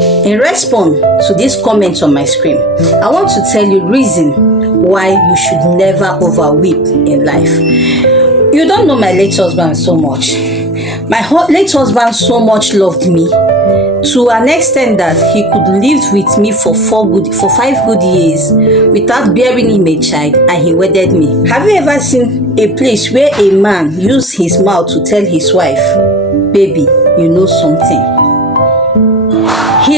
In response to these comments on my screen, I want to tell you reason why you should never overweep in life. You don't know my late husband so much. My late husband so much loved me to an extent that he could live with me for 5 good years without bearing him a child, and he wedded me. Have you ever seen a place where a man used his mouth to tell his wife, baby, you know something?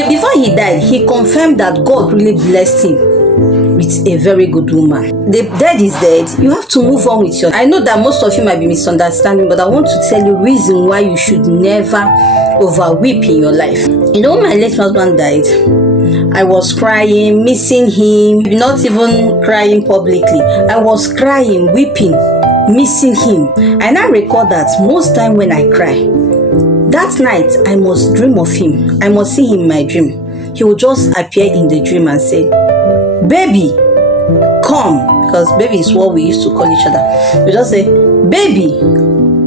Before he died, he confirmed that God really blessed him with a very good woman. The dead is dead. You have to move on with your... I know that most of you might be misunderstanding, but I want to tell you reason why you should never overweep in your life. You know, when my late husband died, I was crying, missing him, not even crying publicly. I was crying, weeping, missing him. And I recall that most time when I cry, that night I must dream of him. I must see him in my dream. He will just appear in the dream and say, baby, come. Because baby is what we used to call each other. We just say, baby,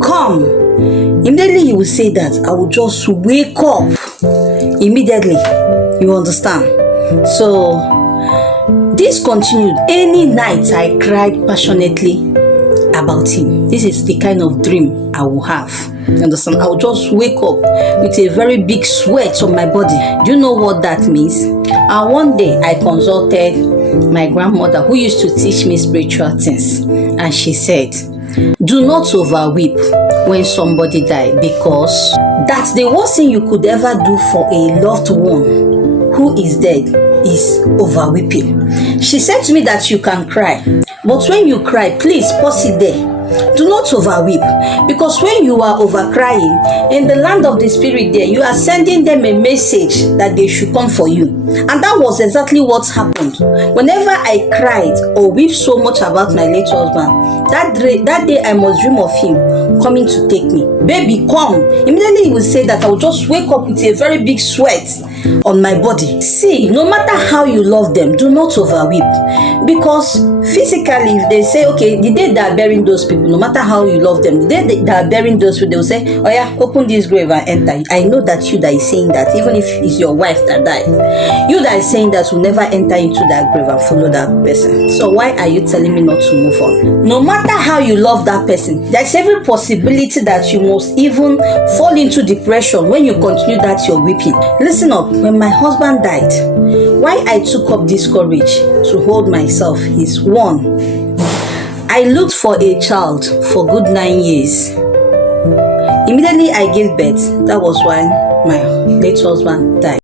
come. Immediately he will say that, I will just wake up immediately. You understand? So this continued. Any night I cried passionately about him. This is the kind of dream I will have. You understand? I will just wake up with a very big sweat on my body. Do you know what that means? And one day I consulted my grandmother, who used to teach me spiritual things, and she said, do not overweep when somebody died, because that's the worst thing you could ever do for a loved one who is dead, is overweeping. She said to me that you can cry, but when you cry, please pause it there. Do not overweep, because when you are over crying in the land of the spirit there, you are sending them a message that they should come for you. And that was exactly what happened. Whenever I cried or wept so much about my late husband, that day I must dream of him coming to take me. Baby, come. Immediately he will say that I will just wake up with a very big sweat on my body. See, no matter how you love them, do not overweep, because physically, if they say, okay, the day they are burying those people, no matter how you love them, the day they are burying those people, they will say, oh yeah, open this grave and enter. I know that you that is saying that, even if it's your wife that died, you that is saying that will never enter into that grave and follow that person. So why are you telling me not to move on? No matter how you love that person, there's every possibility that you must even fall into depression when you continue that you're weeping. Listen up, when my husband died, why I took up this courage to hold myself is, one, I looked for a child for good 9 years. Immediately I gave birth. That was when my late husband died.